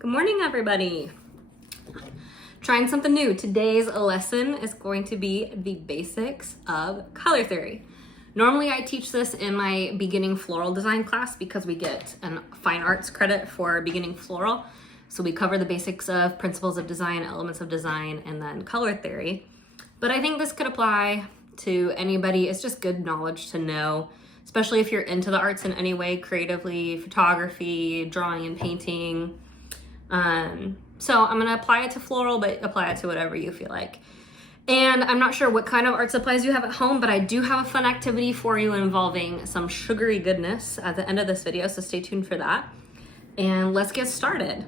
Good morning, everybody. Trying something new. Today's lesson is going to be the basics of color theory. Normally I teach this in my beginning floral design class because we get a fine arts credit for beginning floral. So we cover the basics of principles of design, elements of design, and then color theory. But I think this could apply to anybody. It's just good knowledge to know, especially if you're into the arts in any way, creatively, photography, drawing and painting. So I'm gonna apply it to floral, but apply it to whatever you feel like. And I'm not sure what kind of art supplies you have at home, but I do have a fun activity for you involving some sugary goodness at the end of this video, so stay tuned for that. And let's get started.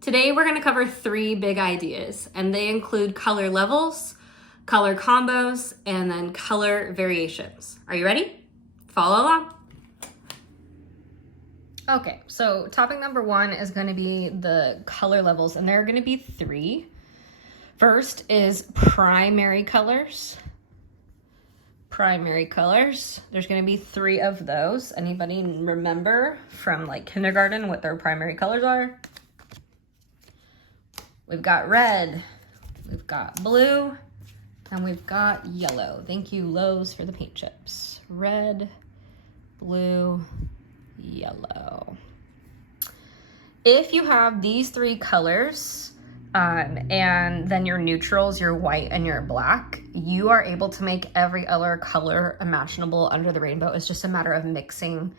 Today we're gonna cover 3 big ideas, and they include color levels, color combos, and then color variations. Are you ready? Follow along. Okay, so topic number 1 is going to be the color levels, and there are going to be 3. First is primary colors. Primary colors. There's going to be 3 of those. Anybody remember from like kindergarten what their primary colors are? We've got red, we've got blue, and we've got yellow. Thank you, Lowe's, for the paint chips. Red, blue, yellow. If you have these 3 colors and then your neutrals, your white and your black, you are able to make every other color imaginable under the rainbow. It's just a matter of mixing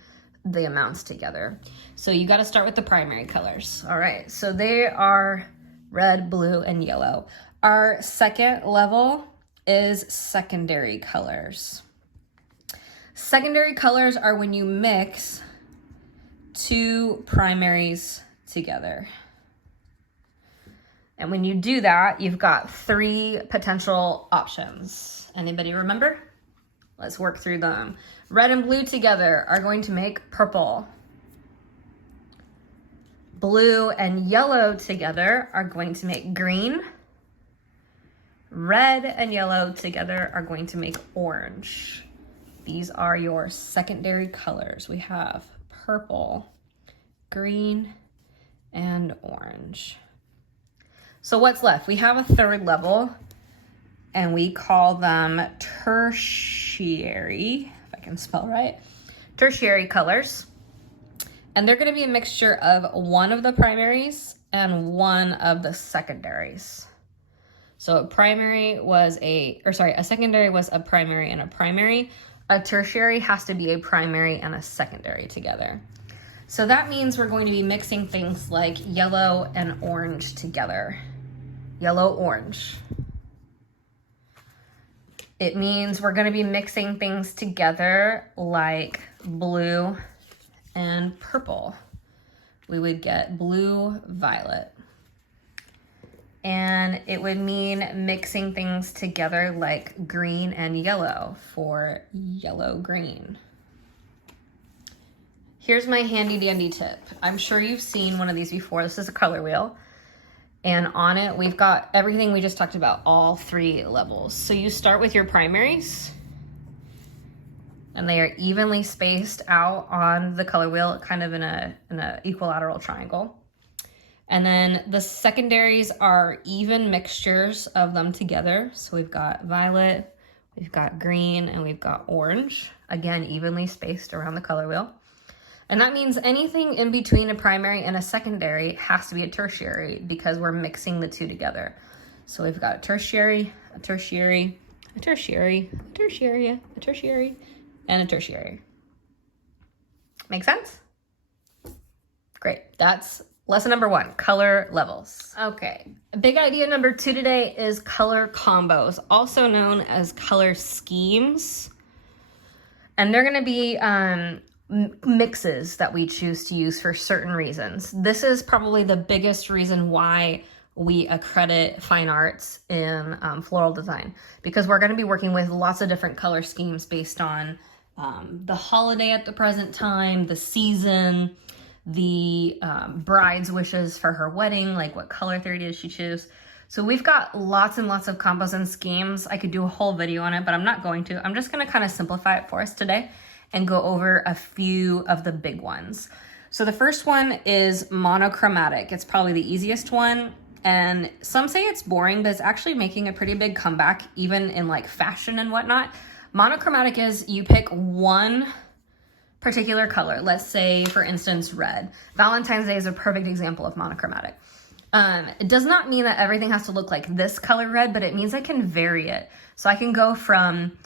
the amounts together. So you got to start with the primary colors. All right, so they are red, blue, and yellow. Our second level is secondary colors. Secondary colors are when you mix 2 primaries together. And when you do that, you've got 3 potential options. Anybody remember? Let's work through them. Red and blue together are going to make purple. Blue and yellow together are going to make green. Red and yellow together are going to make orange. These are your secondary colors. We have purple, green, and orange. So what's left? We have a 3rd level, and we call them tertiary, if I can spell right, tertiary colors. And they're going to be a mixture of 1 of the primaries and 1 of the secondaries. So a secondary was a primary and a primary. A tertiary has to be a primary and a secondary together. So that means we're going to be mixing things like yellow and orange together. Yellow, orange. It means we're going to be mixing things together like blue and purple. We would get blue, violet. And it would mean mixing things together like green and yellow for yellow, green. Here's my handy dandy tip. I'm sure you've seen one of these before. This is a color wheel. And on it, we've got everything we just talked about, all 3 levels. So you start with your primaries, and they are evenly spaced out on the color wheel, kind of in a equilateral triangle. And then the secondaries are even mixtures of them together. So we've got violet, we've got green, and we've got orange. Again, evenly spaced around the color wheel. And that means anything in between a primary and a secondary has to be a tertiary because we're mixing the 2 together. So we've got a tertiary, a tertiary, a tertiary, a tertiary, a tertiary, and a tertiary. Make sense? Great. That's lesson number 1, color levels. Okay, big idea number 2 today is color combos, also known as color schemes. And they're gonna be mixes that we choose to use for certain reasons. This is probably the biggest reason why we accredit fine arts in floral design, because we're gonna be working with lots of different color schemes based on the holiday at the present time, the season, the bride's wishes for her wedding, like what color theory did she choose. So we've got lots and lots of combos and schemes. I could do a whole video on it, but I'm not going to. I'm just gonna kind of simplify it for us today and go over a few of the big ones. So the first one is monochromatic. It's probably the easiest one. And some say it's boring, but it's actually making a pretty big comeback, even in like fashion and whatnot. Monochromatic is you pick one particular color. Let's say, for instance, red. Valentine's Day is a perfect example of monochromatic. It does not mean that everything has to look like this color red, but it means I can vary it. So I can go from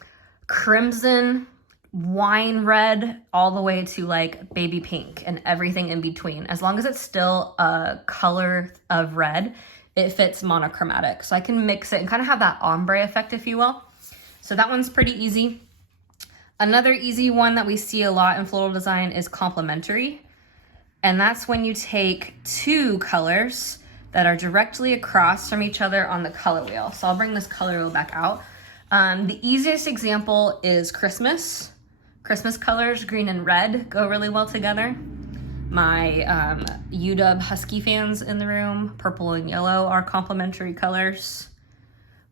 crimson, wine red, all the way to like baby pink and everything in between. As long as it's still a color of red, it fits monochromatic. So I can mix it and kind of have that ombre effect, if you will. So that one's pretty easy. Another easy one that we see a lot in floral design is complementary. And that's when you take two colors that are directly across from each other on the color wheel. So I'll bring this color wheel back out. The easiest example is Christmas. Christmas colors, green and red, go really well together. My UW Husky fans in the room, purple and yellow are complementary colors.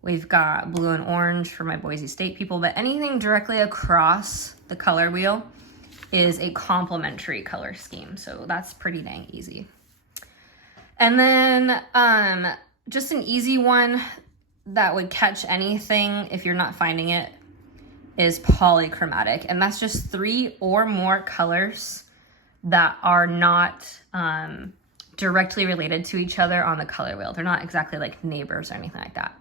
We've got blue and orange for my Boise State people, but anything directly across the color wheel is a complementary color scheme. So that's pretty dang easy. And then just an easy one that would catch anything if you're not finding it is polychromatic. And that's just 3 or more colors that are not directly related to each other on the color wheel. They're not exactly like neighbors or anything like that.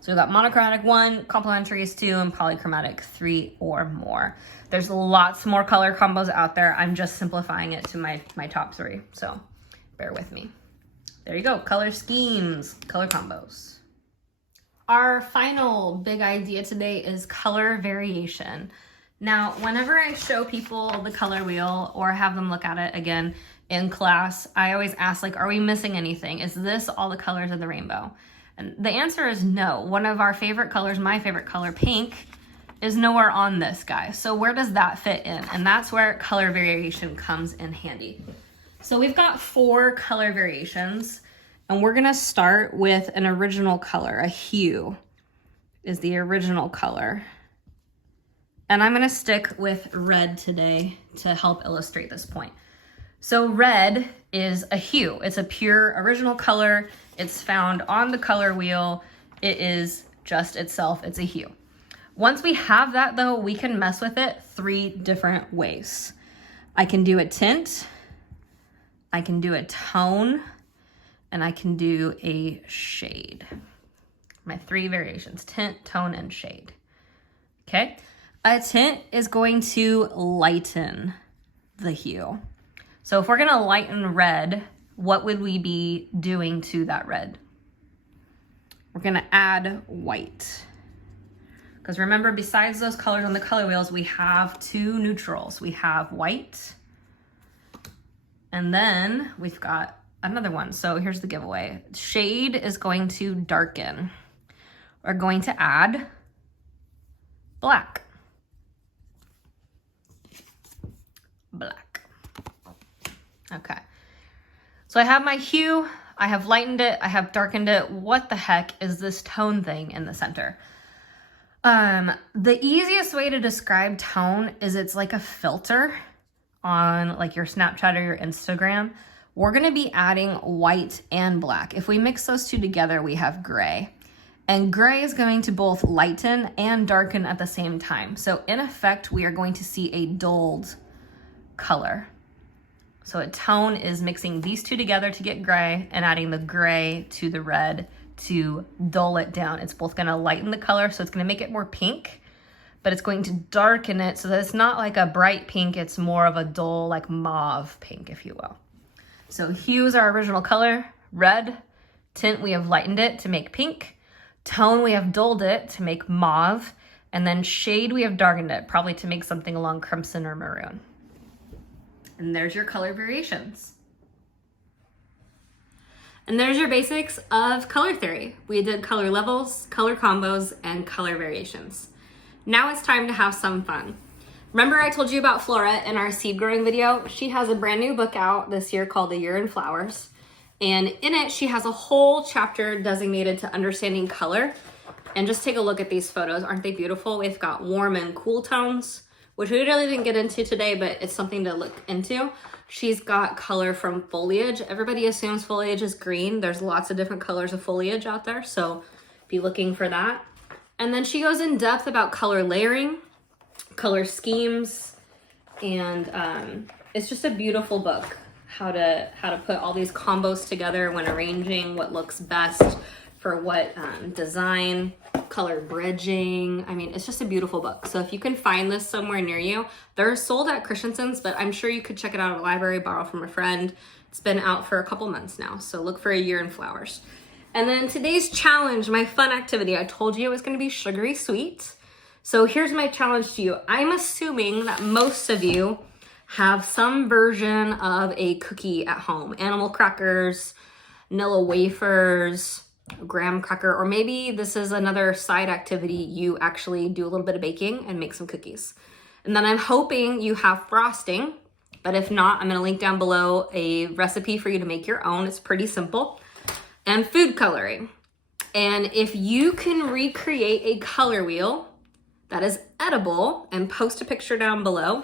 So we've got monochromatic 1, complementary is 2, and polychromatic 3 or more. There's lots more color combos out there. I'm just simplifying it to my top 3. So bear with me. There you go, color schemes, color combos. Our final big idea today is color variation. Now, whenever I show people the color wheel or have them look at it again in class, I always ask, like, are we missing anything? Is this all the colors of the rainbow? And the answer is no. One of our favorite colors, my favorite color, pink, is nowhere on this guy. So where does that fit in? And that's where color variation comes in handy. So we've got 4 color variations, and we're gonna start with an original color. A hue is the original color. And I'm gonna stick with red today to help illustrate this point. So red is a hue. It's a pure original color. It's found on the color wheel. It is just itself, it's a hue. Once we have that though, we can mess with it 3 different ways. I can do a tint, I can do a tone, and I can do a shade. My 3 variations, tint, tone, and shade. Okay, a tint is going to lighten the hue. So if we're gonna lighten red, what would we be doing to that red? We're gonna add white. Because remember, besides those colors on the color wheels, we have 2 neutrals. We have white, and then we've got another one. So here's the giveaway. Shade is going to darken. We're going to add black. Black. Okay. So I have my hue, I have lightened it, I have darkened it. What the heck is this tone thing in the center? The easiest way to describe tone is it's like a filter on like your Snapchat or your Instagram. We're gonna be adding white and black. If we mix those 2 together, we have gray. And gray is going to both lighten and darken at the same time. So in effect, we are going to see a dulled color. So a tone is mixing these 2 together to get gray and adding the gray to the red to dull it down. It's both gonna lighten the color, so it's gonna make it more pink, but it's going to darken it so that it's not like a bright pink, it's more of a dull, like mauve pink, if you will. So hue is our original color, red. Tint, we have lightened it to make pink. Tone, we have dulled it to make mauve. And then shade, we have darkened it, probably to make something along crimson or maroon. And there's your color variations. And there's your basics of color theory. We did color levels, color combos, and color variations. Now it's time to have some fun. Remember I told you about Flora in our seed growing video? She has a brand new book out this year called A Year in Flowers. And in it, she has a whole chapter designated to understanding color. And just take a look at these photos. Aren't they beautiful? We've got warm and cool tones, which we really didn't get into today, but it's something to look into. She's got color from foliage. Everybody assumes foliage is green. There's lots of different colors of foliage out there, so be looking for that. And then she goes in depth about color layering, color schemes, and it's just a beautiful book. How to put all these combos together when arranging what looks best for what design, color bridging. I mean, it's just a beautiful book. So if you can find this somewhere near you, they're sold at Christensen's, but I'm sure you could check it out at a library, borrow from a friend. It's been out for a couple months now, so look for A Year in Flowers. And then today's challenge, my fun activity, I told you it was gonna be sugary sweet. So here's my challenge to you. I'm assuming that most of you have some version of a cookie at home. Animal crackers, Nilla wafers, graham cracker, or maybe this is another side activity. You actually do a little bit of baking and make some cookies. And then I'm hoping you have frosting, but if not, I'm gonna link down below a recipe for you to make your own. It's pretty simple. And food coloring. And if you can recreate a color wheel that is edible and post a picture down below,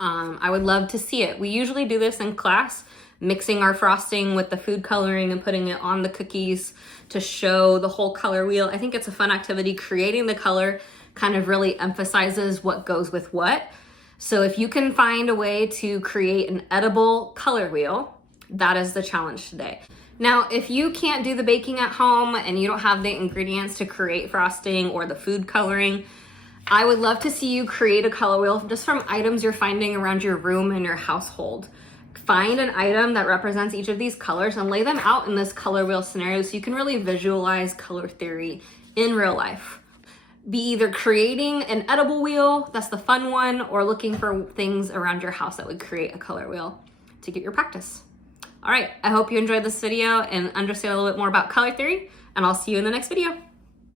I would love to see it. We usually do this in class, mixing our frosting with the food coloring and putting it on the cookies to show the whole color wheel. I think it's a fun activity. Creating the color kind of really emphasizes what goes with what. So if you can find a way to create an edible color wheel, that is the challenge today. Now, if you can't do the baking at home and you don't have the ingredients to create frosting or the food coloring, I would love to see you create a color wheel just from items you're finding around your room and your household. Find an item that represents each of these colors and lay them out in this color wheel scenario so you can really visualize color theory in real life. Be either creating an edible wheel, that's the fun one, or looking for things around your house that would create a color wheel to get your practice. All right, I hope you enjoyed this video and understand a little bit more about color theory, and I'll see you in the next video.